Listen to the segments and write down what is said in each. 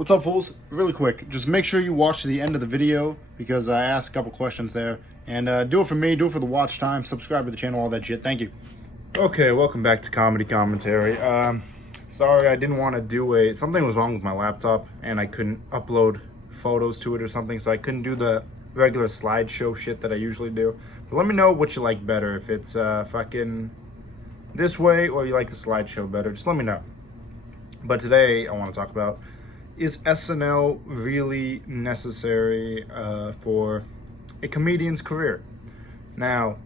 What's up, fools? Really quick, just make sure you watch to the end of the video because I asked a couple questions there. And do it for me, do it for the watch time, subscribe to the channel, all that shit. Thank you. Okay, welcome back to Comedy Commentary. Sorry, I didn't want to do something was wrong with my laptop and I couldn't upload photos to it or something, so I couldn't do the regular slideshow shit that I usually do. But let me know what you like better, if it's fucking this way or you like the slideshow better. Just let me know. But today I want to talk about, is SNL really necessary for a comedian's career? Now,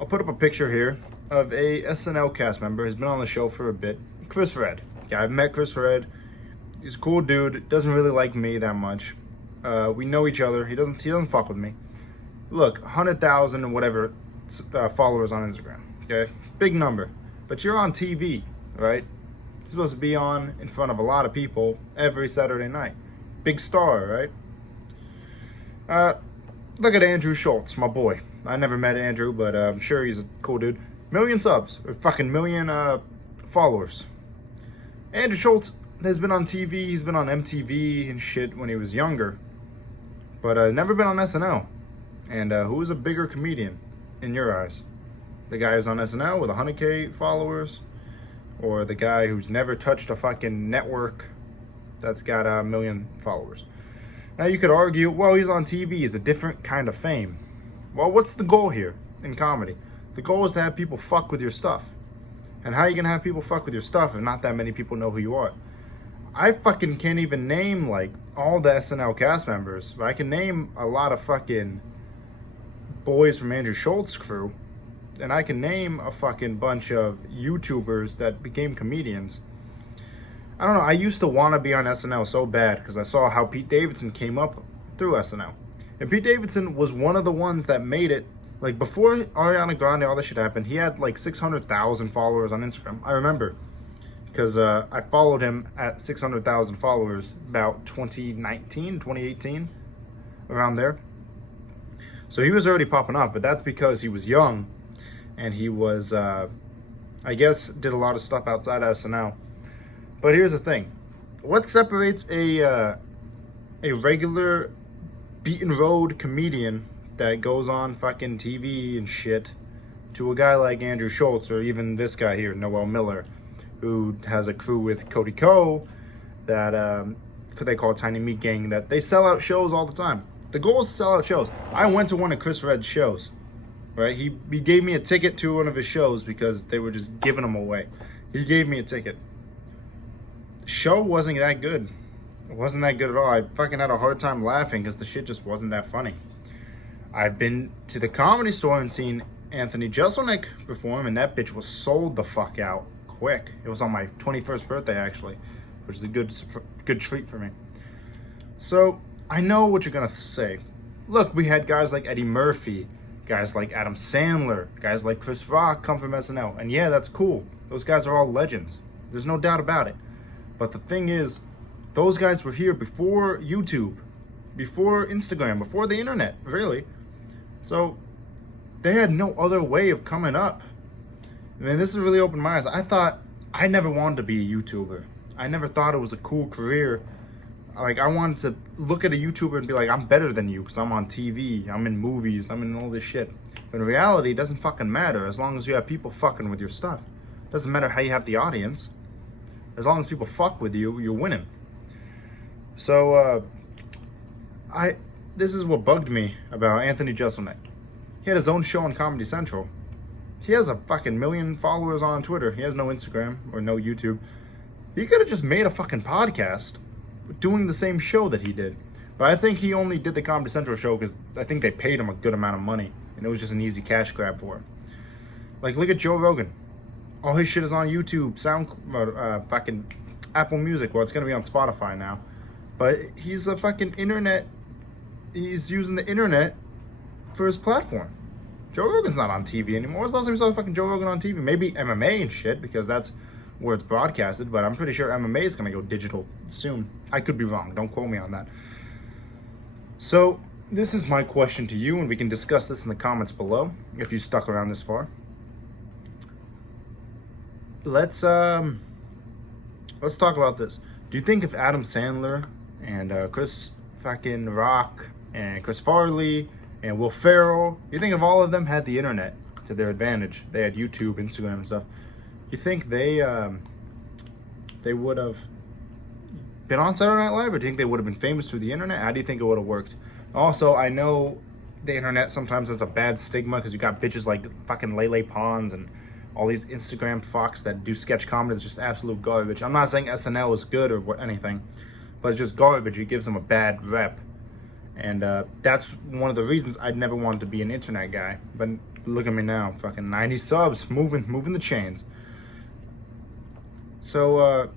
I'll put up a picture here of a SNL cast member. He's been on the show for a bit. Chris Red. Yeah, I've met Chris Red. He's a cool dude. Doesn't really like me that much. We know each other. He doesn't fuck with me. Look, 100,000 and whatever followers on Instagram. Okay, big number. But you're on TV, right? You're supposed to be on in front of a lot of people every Saturday night. Big star, right? Look at Andrew Schultz, my boy. I never met Andrew, but I'm sure he's a cool dude. Million subs, or fucking million followers. Andrew Schultz has been on TV, he's been on MTV and shit when he was younger. But never been on SNL. And who is a bigger comedian in your eyes? The guy who's on SNL with 100K followers? Or the guy who's never touched a fucking network that's got a million followers? Now you could argue, well, he's on TV, it's a different kind of fame. Well, what's the goal here in comedy? The goal is to have people fuck with your stuff. And how are you gonna have people fuck with your stuff if not that many people know who you are? I fucking can't even name like all the SNL cast members, but I can name a lot of fucking boys from Andrew Schultz's crew. And I can name a fucking bunch of YouTubers that became comedians. I don't know, I used to want to be on SNL so bad because I saw how Pete Davidson came up through SNL. And Pete Davidson was one of the ones that made it. Like, before Ariana Grande, all that shit happened, he had like 600,000 followers on Instagram. I remember, because I followed him at 600,000 followers about 2019, 2018, around there. So he was already popping up, but that's because he was young. And he was, I guess, did a lot of stuff outside of SNL. But here's the thing. What separates a regular beaten road comedian that goes on fucking TV and shit to a guy like Andrew Schultz, or even this guy here, Noel Miller, who has a crew with Cody Ko that they call Tiny Meat Gang, that they sell out shows all the time. The goal is to sell out shows. I went to one of Chris Red's shows. Right, he gave me a ticket to one of his shows because they were just giving them away. He gave me a ticket. The show wasn't that good. It wasn't that good at all. I fucking had a hard time laughing because the shit just wasn't that funny. I've been to the Comedy Store and seen Anthony Jeselnik perform, and that bitch was sold the fuck out quick. It was on my 21st birthday, actually, which is a good treat for me. So, I know what you're gonna say. Look, we had guys like Eddie Murphy, guys like Adam Sandler, guys like Chris Rock come from SNL. And yeah, that's cool. Those guys are all legends. There's no doubt about it. But the thing is, those guys were here before YouTube, before Instagram, before the internet, really. So they had no other way of coming up. I mean, this has really opened my eyes. I never wanted to be a YouTuber. I never thought it was a cool career. Like, I wanted to look at a YouTuber and be like, I'm better than you because I'm on TV, I'm in movies, I'm in all this shit. But in reality, it doesn't fucking matter as long as you have people fucking with your stuff. It doesn't matter how you have the audience. As long as people fuck with you, you're winning. So, this is what bugged me about Anthony Jeselnik. He had his own show on Comedy Central. He has a fucking million followers on Twitter. He has no Instagram or no YouTube. He could have just made a fucking podcast doing the same show that he did. But I think he only did the Comedy Central show because I think they paid him a good amount of money. And it was just an easy cash grab for him. Like, look at Joe Rogan. All his shit is on YouTube, fucking Apple Music. Well, it's going to be on Spotify now. But he's a fucking internet. He's using the internet for his platform. Joe Rogan's not on TV anymore. When's the last time you saw fucking Joe Rogan on TV? Maybe MMA and shit, because that's where it's broadcasted, but I'm pretty sure MMA is going to go digital soon. I could be wrong. Don't quote me on that. So, this is my question to you, and we can discuss this in the comments below if you stuck around this far. Let's talk about this. Do you think if Adam Sandler and Chris fucking Rock, and Chris Farley, and Will Ferrell. You think if all of them had the internet to their advantage, they had YouTube, Instagram, and stuff, you think they would have been on Saturday Night Live, or do you think they would have been famous through the internet? How do you think it would have worked? Also, I know the internet sometimes has a bad stigma because you got bitches like fucking Lele Pons and all these Instagram fucks that do sketch comedy. It's just absolute garbage. I'm not saying SNL is good or anything, but it's just garbage. It gives them a bad rep. And that's one of the reasons I never wanted to be an internet guy. But look at me now, fucking 90 subs, moving the chains. So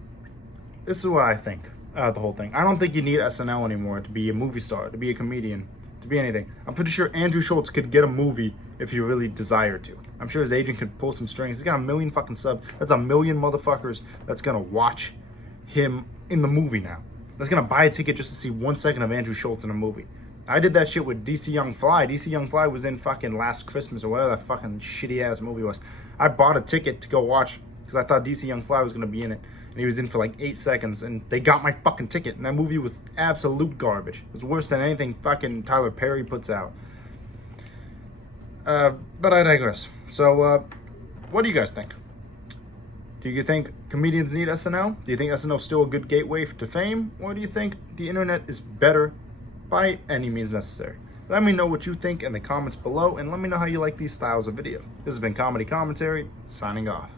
this is what I think the whole thing. I don't think you need SNL anymore to be a movie star, to be a comedian, to be anything. I'm pretty sure Andrew Schultz could get a movie if he really desired to. I'm sure his agent could pull some strings. He's got 1 million fucking subs. That's 1 million motherfuckers that's gonna watch him in the movie now. That's gonna buy a ticket just to see 1 second of Andrew Schultz in a movie. I did that shit with DC Young Fly. DC Young Fly was in fucking Last Christmas or whatever that fucking shitty ass movie was. I bought a ticket to go watch because I thought DC Young Fly was gonna be in it. And he was in for like 8 seconds, and they got my fucking ticket. And that movie was absolute garbage. It was worse than anything fucking Tyler Perry puts out. But I digress. So, what do you guys think? Do you think comedians need SNL? Do you think SNL is still a good gateway to fame? Or do you think the internet is better by any means necessary? Let me know what you think in the comments below, and let me know how you like these styles of video. This has been Comedy Commentary, signing off.